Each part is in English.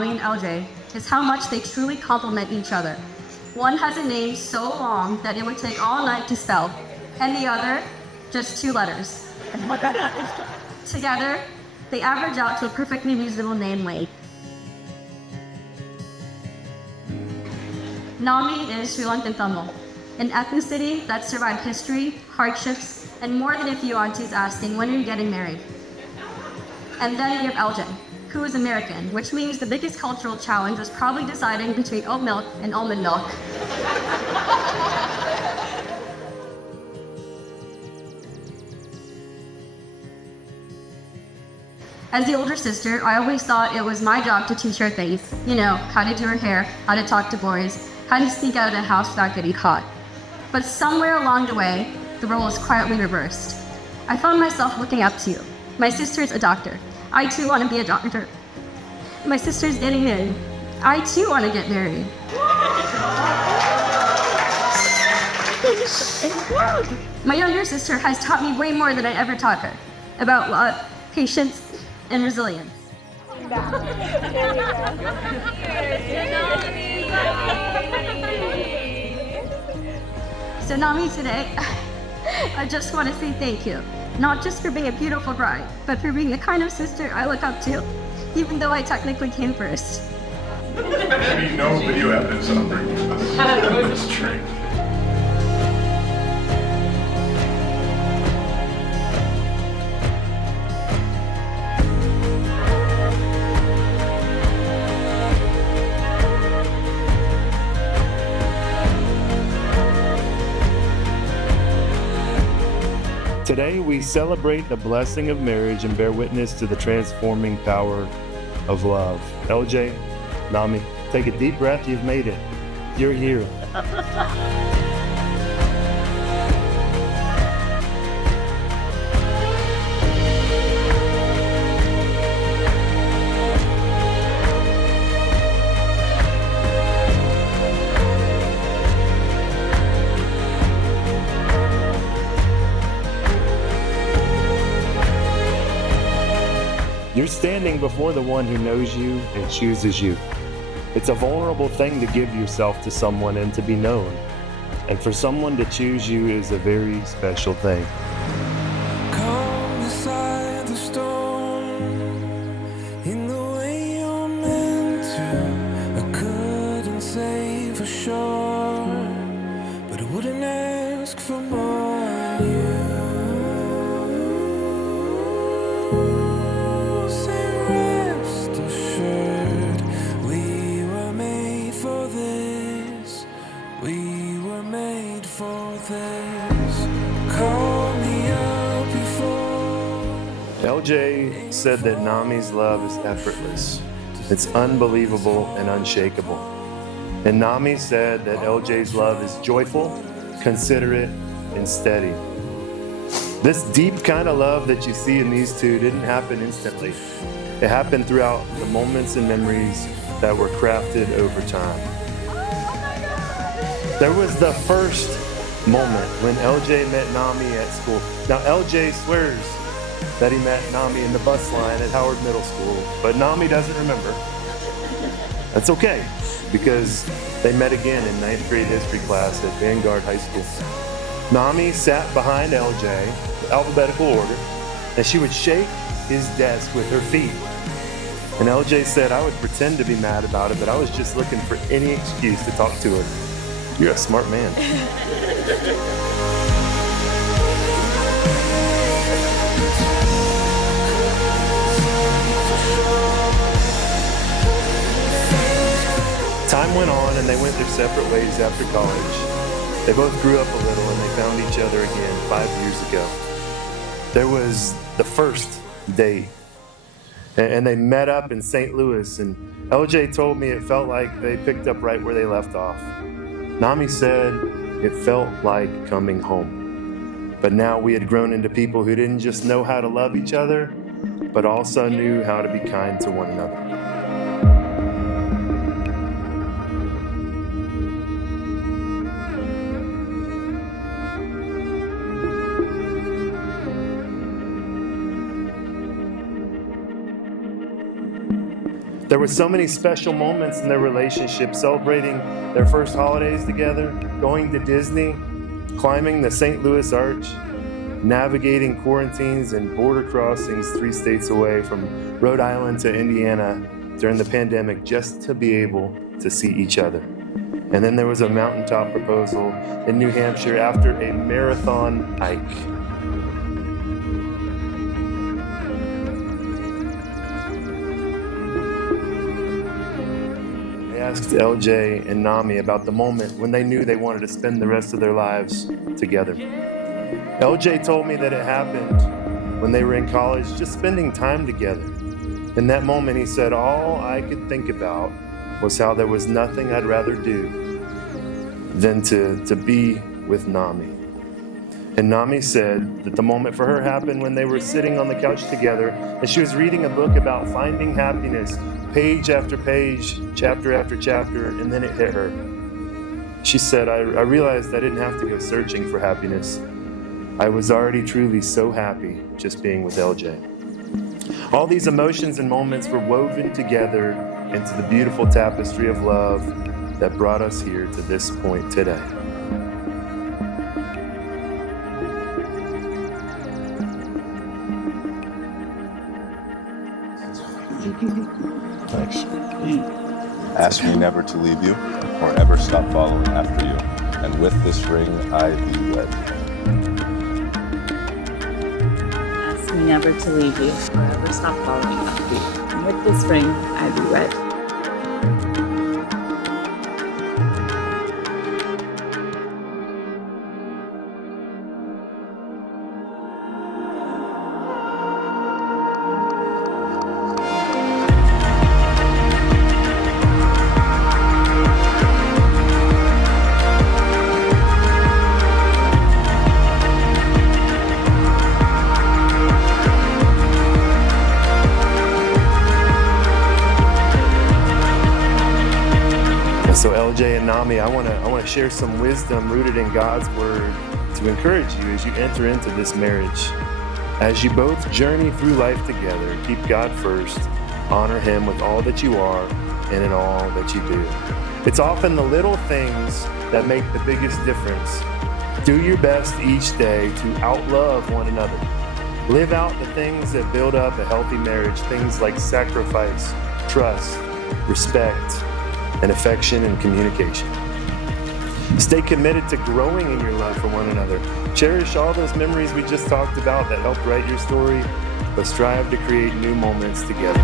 Nammi and LJ is how much they truly complement each other. One has a name so long that it would take all night to spell, and the other, just 2 letters. Together, they average out to a perfectly reasonable name length. Nammi is Sri Lankan Tamil, an ethnicity that survived history, hardships, and more than a few aunties asking, when are you getting married? And then we have LJ, who is American, which means the biggest cultural challenge was probably deciding between oat milk and almond milk. As the older sister, I always thought it was my job to teach her things. You know, how to do her hair, how to talk to boys, how to sneak out of the house without getting caught. But somewhere along the way, the role was quietly reversed. I found myself looking up to you. My sister's a doctor. I too want to be a doctor. My sister's getting married. I too want to get married. My younger sister has taught me way more than I ever taught her about love, patience, and resilience. So Nammi, today, I just want to say thank you. Not just for being a beautiful bride, but for being the kind of sister I look up to, even though I technically came first. I mean, no video evidence on this tree. Today, we celebrate the blessing of marriage and bear witness to the transforming power of love. LJ, Nammi, take a deep breath. You've made it. You're here. You're standing before the one who knows you and chooses you. It's a vulnerable thing to give yourself to someone and to be known. And for someone to choose you is a very special thing. Come beside the storm in the way you're meant to. I couldn't say for sure, but I wouldn't ask for more than you. LJ said that Nammi's love is effortless. It's unbelievable and unshakable. And Nammi said that LJ's love is joyful, considerate, and steady. This deep kind of love that you see in these two didn't happen instantly. It happened throughout the moments and memories that were crafted over time. There was the first moment when LJ met Nammi at school. Now LJ swears that he met Nammi in the bus line at Howard Middle School, but Nammi doesn't remember. That's okay, because they met again in 9th grade history class at Vanguard High School. Nammi sat behind LJ, alphabetical order, and she would shake his desk with her feet. And LJ said, I would pretend to be mad about it, but I was just looking for any excuse to talk to her. You're a smart man. Time went on and they went their separate ways after college. They both grew up a little and they found each other again 5 years ago. There was the first date. And they met up in St. Louis, and LJ told me it felt like they picked up right where they left off. Nammi said it felt like coming home. But now we had grown into people who didn't just know how to love each other, but also knew how to be kind to one another. There were so many special moments in their relationship, celebrating their first holidays together, going to Disney, climbing the St. Louis Arch, navigating quarantines and border crossings 3 states away from Rhode Island to Indiana during the pandemic just to be able to see each other. And then there was a mountaintop proposal in New Hampshire after a marathon hike. I asked LJ and Nammi about the moment when they knew they wanted to spend the rest of their lives together. LJ told me that it happened when they were in college, just spending time together. In that moment, he said, all I could think about was how there was nothing I'd rather do than to be with Nammi. And Nammi said that the moment for her happened when they were sitting on the couch together and she was reading a book about finding happiness, page after page, chapter after chapter, and then it hit her. She said, I realized I didn't have to go searching for happiness. I was already truly so happy just being with LJ. All these emotions and moments were woven together into the beautiful tapestry of love that brought us here to this point today. Thanks. Ask me never to leave you or ever stop following after you. And with this ring I be wed. Ask me never to leave you or ever stop following after you. And with this ring I be wed. So LJ and Nammi, I want to share some wisdom rooted in God's word to encourage you as you enter into this marriage. As you both journey through life together, keep God first, honor Him with all that you are and in all that you do. It's often the little things that make the biggest difference. Do your best each day to outlove one another. Live out the things that build up a healthy marriage, things like sacrifice, trust, respect, and affection and communication. Stay committed to growing in your love for one another. Cherish all those memories we just talked about that helped write your story, but strive to create new moments together.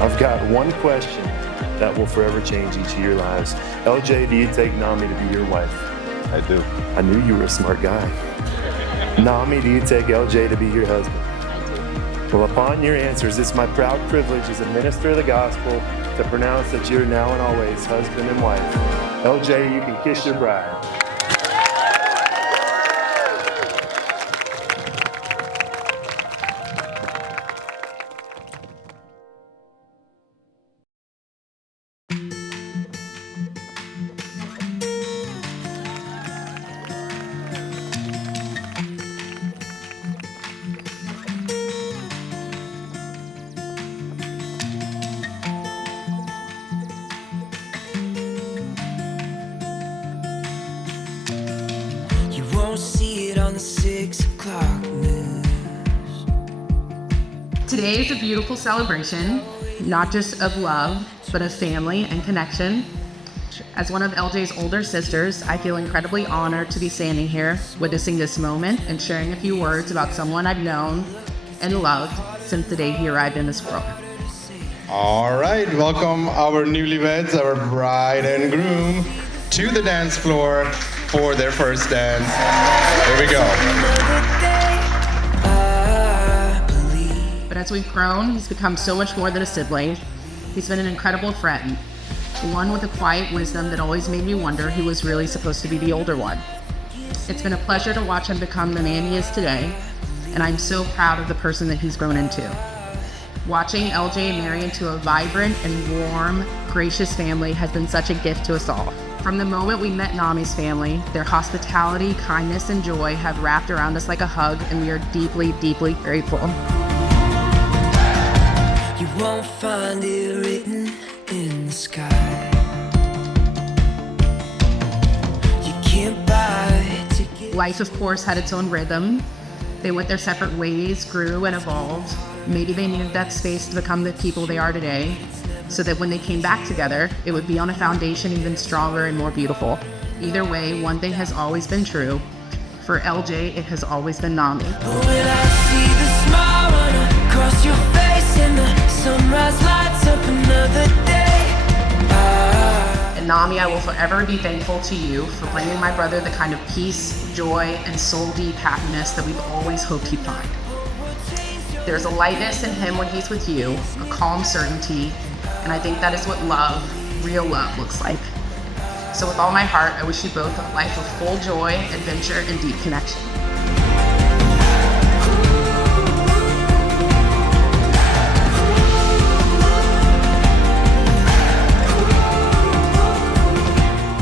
I've got one question that will forever change each of your lives. LJ, do you take Nammi to be your wife? I do. I knew you were a smart guy. Nammi, do you take LJ to be your husband? I do. Well, upon your answers, it's my proud privilege as a minister of the gospel to pronounce that you're now and always husband and wife. LJ, you can kiss your bride. Won't see it on the 6 o'clock news. Today is a beautiful celebration, not just of love, but of family and connection. As one of LJ's older sisters, I feel incredibly honored to be standing here, witnessing this moment and sharing a few words about someone I've known and loved since the day he arrived in this world. All right, welcome our newlyweds, our bride and groom, to the dance floor for their first dance. Here we go. But as we've grown, he's become so much more than a sibling. He's been an incredible friend, one with a quiet wisdom that always made me wonder who was really supposed to be the older one. It's been a pleasure to watch him become the man he is today, and I'm so proud of the person that he's grown into. Watching LJ marry into a vibrant and warm, gracious family has been such a gift to us all. From the moment we met Nammi's family, their hospitality, kindness, and joy have wrapped around us like a hug, and we are deeply, deeply grateful. You won't find it written in the sky. You can't buy tickets. Life, of course, had its own rhythm. They went their separate ways, grew and evolved. Maybe they needed that space to become the people they are today, so that when they came back together, it would be on a foundation even stronger and more beautiful. Either way, one thing has always been true. For LJ, it has always been Nammi. When I see the smile run across your face and the sunrise lights up another day. And Nammi, I will forever be thankful to you for bringing my brother the kind of peace, joy, and soul-deep happiness that we've always hoped he'd find. There's a lightness in him when he's with you, a calm certainty, and I think that is what love, real love, looks like. So with all my heart, I wish you both a life of full joy, adventure, and deep connection.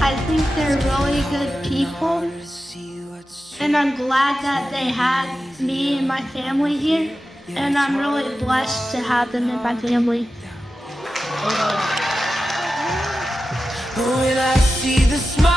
I think they're really good people, and I'm glad that they had me and my family here, and I'm really blessed to have them in my family. When I see the smile